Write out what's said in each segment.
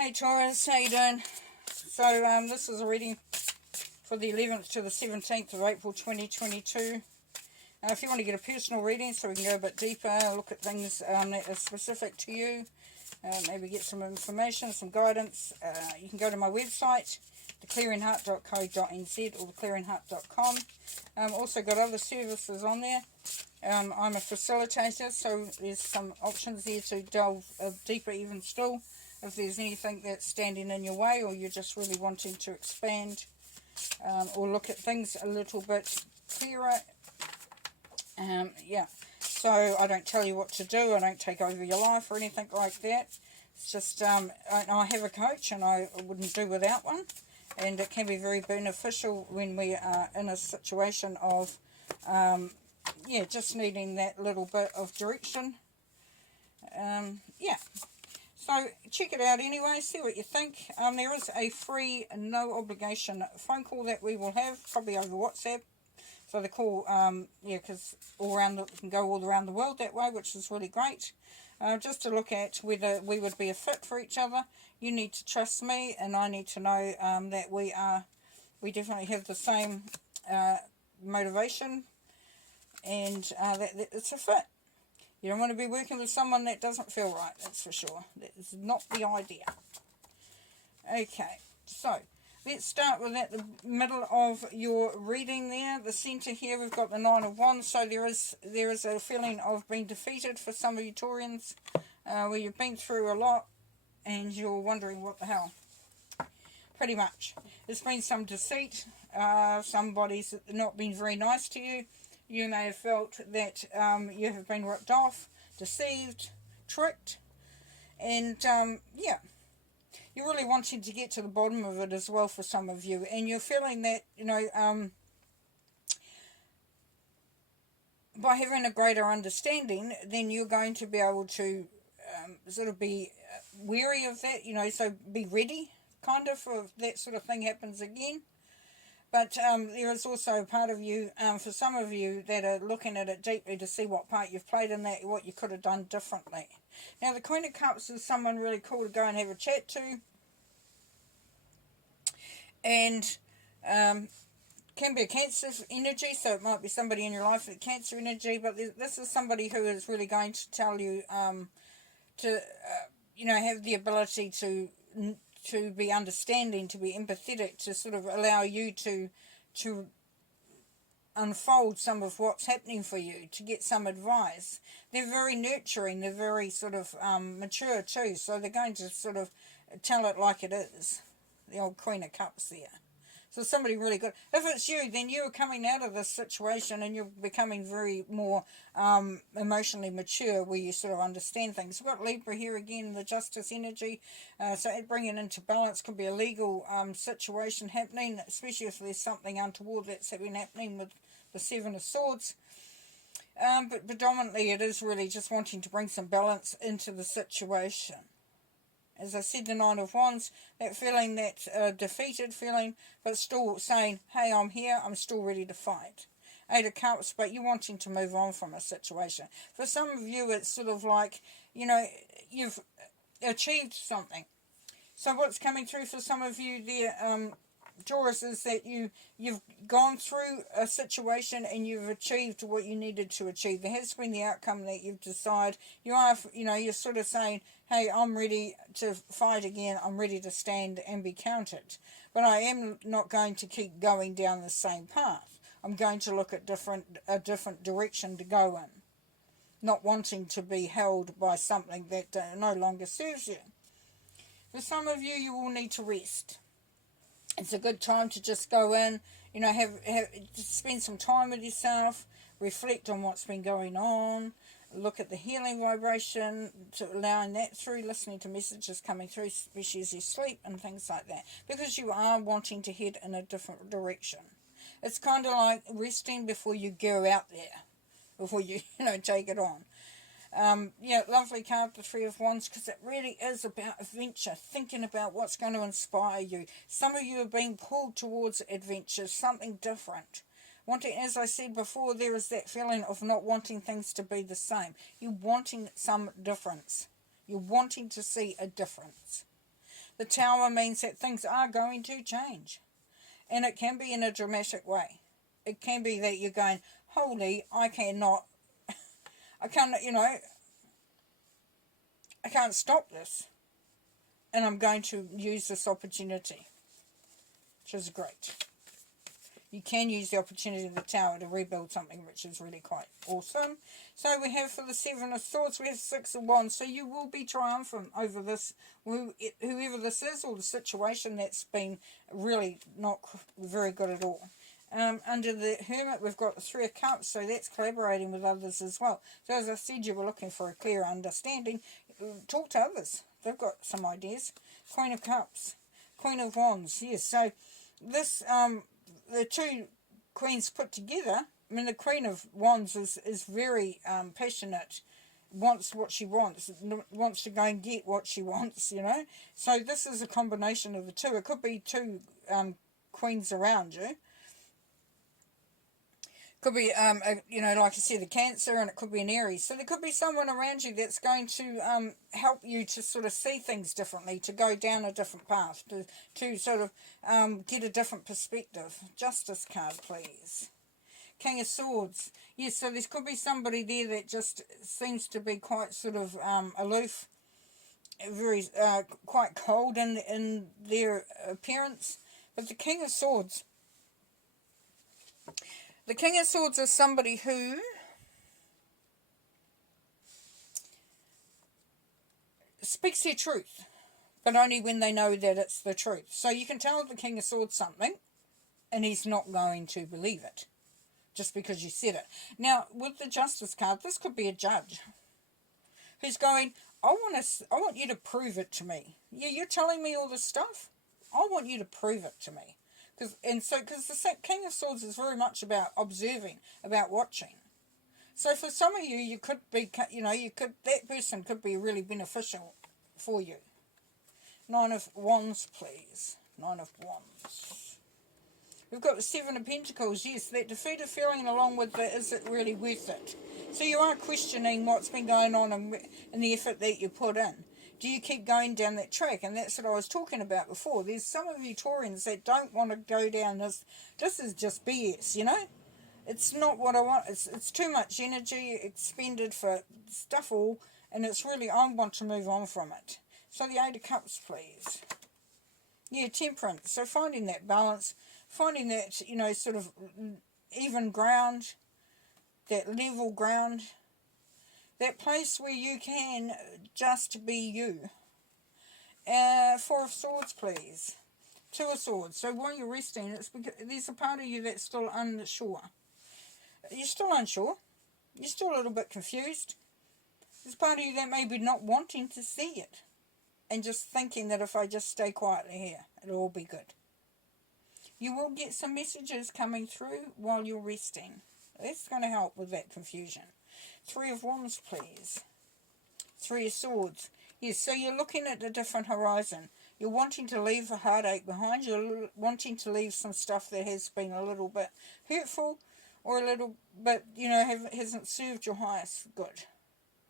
Hey Taurus, how you doing? So this is a reading for the 11th to the 17th of April 2022. If you want to get a personal reading so we can go a bit deeper, look at things that are specific to you, maybe get some information, some guidance, you can go to my website, theclearingheart.co.nz or theclearingheart.com. Also got other services on there. I'm a facilitator, so there's some options there to delve deeper even still. If there's anything that's standing in your way, or you're just really wanting to expand or look at things a little bit clearer. Yeah, so I don't tell you what to do, I don't take over your life or anything like that. It's just, I have a coach and I wouldn't do without one. And it can be very beneficial when we are in a situation of, yeah, just needing that little bit of direction. Yeah. So check it out anyway, see what you think. There is a free, no obligation phone call that we will have, probably over WhatsApp. So the call, yeah, because can go all around the world that way, which is really great. Just to look at whether we would be a fit for each other. You need to trust me, and I need to know that we definitely have the same motivation, and that it's a fit. You don't want to be working with someone that doesn't feel right, that's for sure. That is not the idea. Okay, so let's start with at the middle of your reading there. The centre here, we've got the Nine of Wands. So there is a feeling of being defeated for some of you Taurians, where you've been through a lot and you're wondering what the hell. Pretty much. There's been some deceit. Somebody's not been very nice to you. You may have felt that you have been ripped off, deceived, tricked, and yeah, you're really wanting to get to the bottom of it as well for some of you, and you're feeling that, you know, by having a greater understanding, then you're going to be able to sort of be wary of that, you know, so be ready, kind of, for if that sort of thing happens again. But there is also a part of you, for some of you, that are looking at it deeply to see what part you've played in that, what you could have done differently. Now, the Queen of Cups is someone really cool to go and have a chat to. And can be a Cancer energy, so it might be somebody in your life with Cancer energy. But this is somebody who is really going to tell you you know, have the ability to be understanding, to be empathetic, to sort of allow you to unfold some of what's happening for you, to get some advice. They're very nurturing, they're very sort of mature too, so they're going to sort of tell it like it is. The old Queen of Cups there. So somebody really good. If it's you, then you're coming out of this situation and you're becoming very more emotionally mature, where you sort of understand things. We've got Libra here again, the Justice energy. So bringing into balance could be a legal situation happening, especially if there's something untoward that's been happening with the Seven of Swords. But predominantly it is really just wanting to bring some balance into the situation. As I said, the Nine of Wands, that feeling, that defeated feeling, but still saying, hey, I'm here, I'm still ready to fight. Eight of Cups, but you're wanting to move on from a situation. For some of you, it's sort of like, you know, you've achieved something. So what's coming through for some of you there, Taurus, is that you've gone through a situation and you've achieved what you needed to achieve. There has been the outcome that you've decided. You are, you know, you're sort of saying, hey, I'm ready to fight again. I'm ready to stand and be counted. But I am not going to keep going down the same path. I'm going to look at a different direction to go in. Not wanting to be held by something that no longer serves you. For some of you, you will need to rest. It's a good time to just go in, you know, just spend some time with yourself, reflect on what's been going on, look at the healing vibration, to allowing that through, listening to messages coming through, especially as you sleep and things like that, because you are wanting to head in a different direction. It's kind of like resting before you go out there, before you, you know, take it on. Yeah, lovely card, the Three of Wands, because it really is about adventure, thinking about what's going to inspire you. Some of you are being pulled towards adventure, something different. Wanting, as I said before, there is that feeling of not wanting things to be the same. You're wanting some difference. You're wanting to see a difference. The Tower means that things are going to change. And it can be in a dramatic way. It can be that you're going, holy, I can't, I can't stop this. And I'm going to use this opportunity. Which is great. You can use the opportunity of the Tower to rebuild something, which is really quite awesome. So we have for the Seven of Swords, we have Six of Wands. So you will be triumphant over this, whoever this is, or the situation that's been really not very good at all. Under the Hermit, we've got the Three of Cups, so that's collaborating with others as well. So as I said, you were looking for a clear understanding. Talk to others. They've got some ideas. Queen of Cups. Queen of Wands, yes. So this, the two queens put together, I mean, the Queen of Wands is very passionate, wants what she wants to go and get what she wants, you know. So this is a combination of the two. It could be two queens around you. Could be, you know, like I said, a Cancer, and it could be an Aries. So there could be someone around you that's going to help you to sort of see things differently, to go down a different path, to sort of get a different perspective. Justice card, please. King of Swords. Yes, so there could be somebody there that just seems to be quite sort of aloof, very quite cold in their appearance. But the King of Swords... The King of Swords is somebody who speaks their truth, but only when they know that it's the truth. So you can tell the King of Swords something, and he's not going to believe it, just because you said it. Now, with the Justice card, this could be a judge who's going, I want you to prove it to me. Yeah, you're telling me all this stuff? I want you to prove it to me. Because the King of Swords is very much about observing, about watching. So for some of you, you could be, you know, that person could be really beneficial for you. Nine of Wands, please. Nine of Wands. We've got the Seven of Pentacles. Yes, that defeated feeling along with the, is it really worth it? So you are questioning what's been going on and the effort that you put in. Do you keep going down that track? And that's what I was talking about before. There's some of you Taurians that don't want to go down this. This is just BS, you know? It's not what I want. It's too much energy expended for stuff all. And it's really, I want to move on from it. So the Eight of Cups, please. Yeah, Temperance. So finding that balance. Finding that, you know, sort of even ground. That level ground. That place where you can just be you. Four of Swords, please. Two of Swords. So while you're resting, it's because there's a part of you that's still unsure. You're still unsure. You're still a little bit confused. There's part of you that may be not wanting to see it. And just thinking that if I just stay quietly here, it'll all be good. You will get some messages coming through while you're resting. That's going to help with that confusion. Three of Wands, please. Three of Swords. Yes, so you're looking at a different horizon. You're wanting to leave a heartache behind. You're wanting to leave some stuff that has been a little bit hurtful or a little bit, you know, hasn't served your highest good.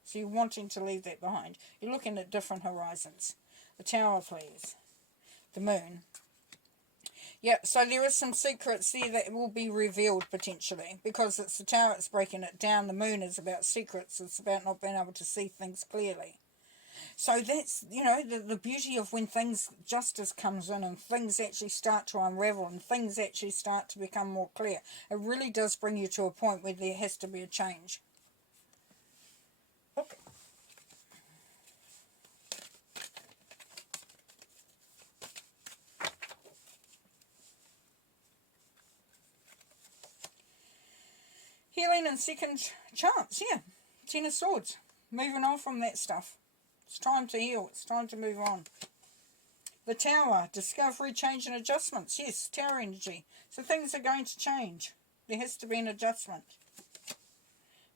So you're wanting to leave that behind. You're looking at different horizons. The Tower, please. The Moon. Yep, so there is some secrets there that will be revealed potentially. Because it's the Tower, it's breaking it down. The Moon is about secrets. It's about not being able to see things clearly. So that's, you know, the beauty of when justice comes in and things actually start to unravel and things actually start to become more clear. It really does bring you to a point where there has to be a change. Okay. Healing and second chance, yeah. Ten of Swords. Moving on from that stuff. It's time to heal. It's time to move on. The Tower. Discovery, change and adjustments. Yes, Tower energy. So things are going to change. There has to be an adjustment.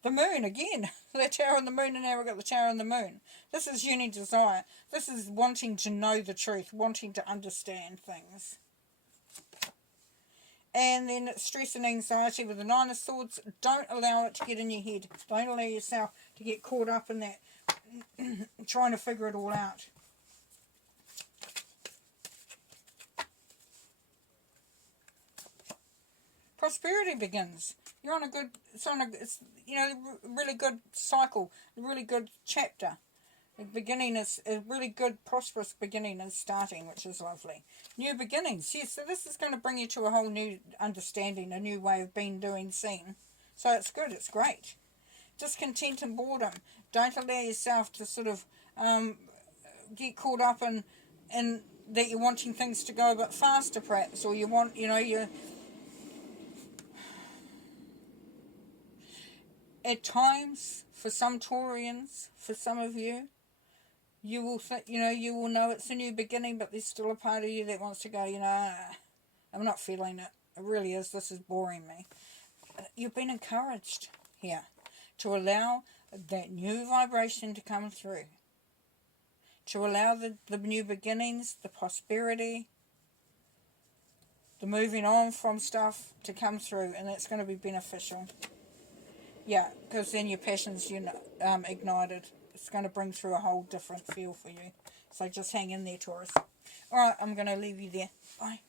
The Moon, again. The Tower and the Moon, and now we've got the Tower and the Moon. This is unique desire. This is wanting to know the truth. Wanting to understand things. And then stress and anxiety with the Nine of Swords. Don't allow it to get in your head. Don't allow yourself to get caught up in that, trying to figure it all out. prosperity begins. You're on a good, it's you know, really good cycle, a really good chapter. The beginning is a really good, prosperous beginning is starting, which is lovely. New beginnings, yes. So this is going to bring you to a whole new understanding, a new way of being, doing, seeing. So it's good. It's great. Discontent and boredom. Don't allow yourself to sort of get caught up in that you're wanting things to go a bit faster, perhaps, or you want, you know, you. At times, for some Taurians, for some of you, you will think, you know, you will know it's a new beginning, but there's still a part of you that wants to go, you know, I'm not feeling it. It really is. This is boring me. You've been encouraged here to allow that new vibration to come through. To allow the new beginnings, the prosperity, the moving on from stuff to come through, and that's going to be beneficial. Yeah, because then your passion's ignited. It's going to bring through a whole different feel for you. So just hang in there, Taurus. Alright, I'm going to leave you there. Bye.